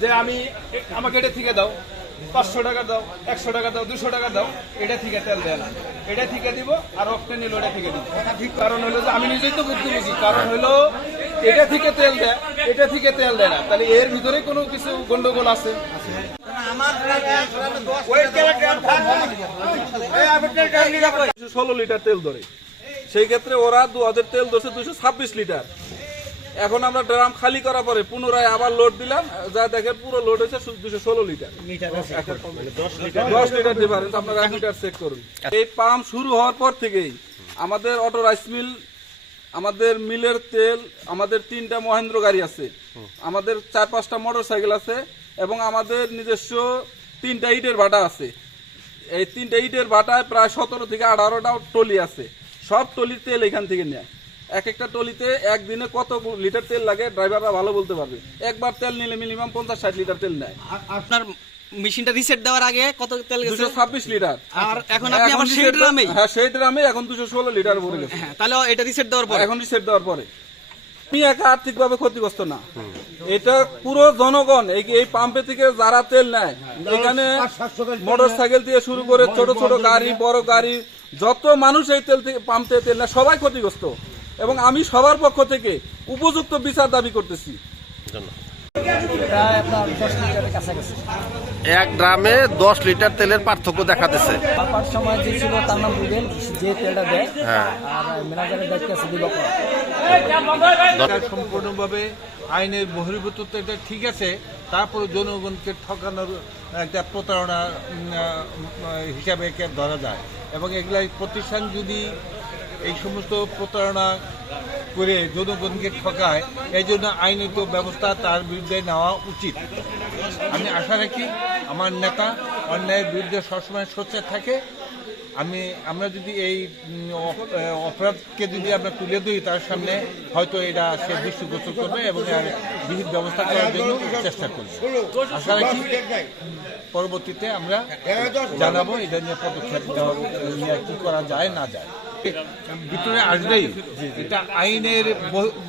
যা আমি আমাকে এটা থেকে দাও পাঁচশো টাকা দাও একশো টাকা দাও দুশো টাকা দাও এটা থেকে তেল দেয় না। এটা থেকে দিব আর অক্টে নিল এটা থেকে দিব। ঠিক কারণ হলো যে আমি নিজেই তো বুদ্ধিমুখী কারণ হলো এটা থেকে তেল দেয় এটা থেকে তেল দেয় না। তাহলে এর ভিতরে কোনো কিছু গন্ডগোল আছে? ষোলো লিটার তেল ধরে। সেই ক্ষেত্রে ওরা দু হাজার তেল ধরছে দুশো ছাব্বিশ লিটার। এখন আমরা ড্রাম খালি করার পরে পুনরায় আবার লোড দিলাম। যা দেখেন পুরো লোড হয়েছে দুশো ষোলো লিটার। দশ লিটার। ডিফারেন্স আপনারা এক লিটার চেক করুন। এই পাম্প শুরু হওয়ার পর থেকেই আমাদের অটো রাইস মিল আমাদের মিলের তেল আমাদের তিনটা মহেন্দ্র গাড়ি আছে। আমাদের চার পাঁচটা মোটর সাইকেল আছে এবং আমাদের নিজস্ব তিনটা ইটের ভাটা আছে। এই তিনটা ইটের ভাটায় প্রায় সতেরো থেকে আঠারোটা টলি আছে। সব টলির তেল এখান থেকে নেয়। এক একটা টলিতে একদিনে কত লিটার তেল লাগে ড্রাইভাররা ভালো বলতে পারবে। একবার তেল নিলে মিনিমাম পঞ্চাশ ষাট লিটার তেল নেয়। আপনার মেশিনটা রিসেট দেওয়ার আগে কত তেল গেছে? দুশো ছাব্বিশ লিটার। আর এখন আপনি আবার সেই ড্রামেই? হ্যাঁ সেই ড্রামে এখন দুশো ষোলো লিটার ভরে গেছে। হ্যাঁ তাহলে এটা রিসেট দেওয়ার পর? এখন রিসেট দেওয়ার পরে। আমি একা আর্থিকভাবে ক্ষতিগ্রস্ত না। এটা পুরো জনগণ এই এই পাম্পে থেকে যারা তেল নেয় এখানে মোটর সাইকেল থেকে শুরু করে ছোট ছোট গাড়ি। বড় গাড়ি যত মানুষ এই তেল থেকে পাম্প থেকে তেল নেয় সবাই ক্ষতিগ্রস্ত। এবং আমি সবার পক্ষ থেকে উপযুক্ত বিচার দাবি করতেছি। এক ড্রামে দশ লিটার তেলের পার্থক্য দেখাতেছে। পাওয়ার সময় যে ছিল তার নাম রুবেল যে তেলটা দেয় হ্যাঁ। আর ম্যানেজারের দায়িত্ব আছে সম্পূর্ণভাবে আইনের বহির্ভূত এটা ঠিক আছে তারপরে জনগণকে ঠকানোর একটা প্রতারণা হিসাবে ধরা যায়। এবং এগুলা প্রতিষ্ঠান যদি এই সমস্ত প্রতারণা করে জনগণকে ঠকায়, এই জন্য আইনত ব্যবস্থা তার বিরুদ্ধে নেওয়া উচিত। আমি আশা রাখি আমার নেতা অন্যায়ের বিরুদ্ধে সবসময় সোচ্চার থাকে। আমি, আমরা যদি এই অপরাধকে যদি আমরা তুলে দিই তার সামনে হয়তো এটা সে দৃষ্টিগোচর করবে এবং এর বিহিত ব্যবস্থা করার জন্য চেষ্টা করবে। আশা রাখি পরবর্তীতে আমরা জানাব এটা নিয়ে পদক্ষেপ নিয়ে কি করা যায়, না যায়। ভিতরে আসবেই, এটা আইনের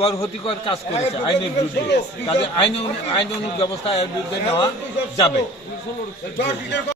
গর্ভতিকর কাজ করেছে, আইনের বিরুদ্ধে। তাদের আইন আইন ব্যবস্থা এর বিরুদ্ধে নেওয়া যাবে।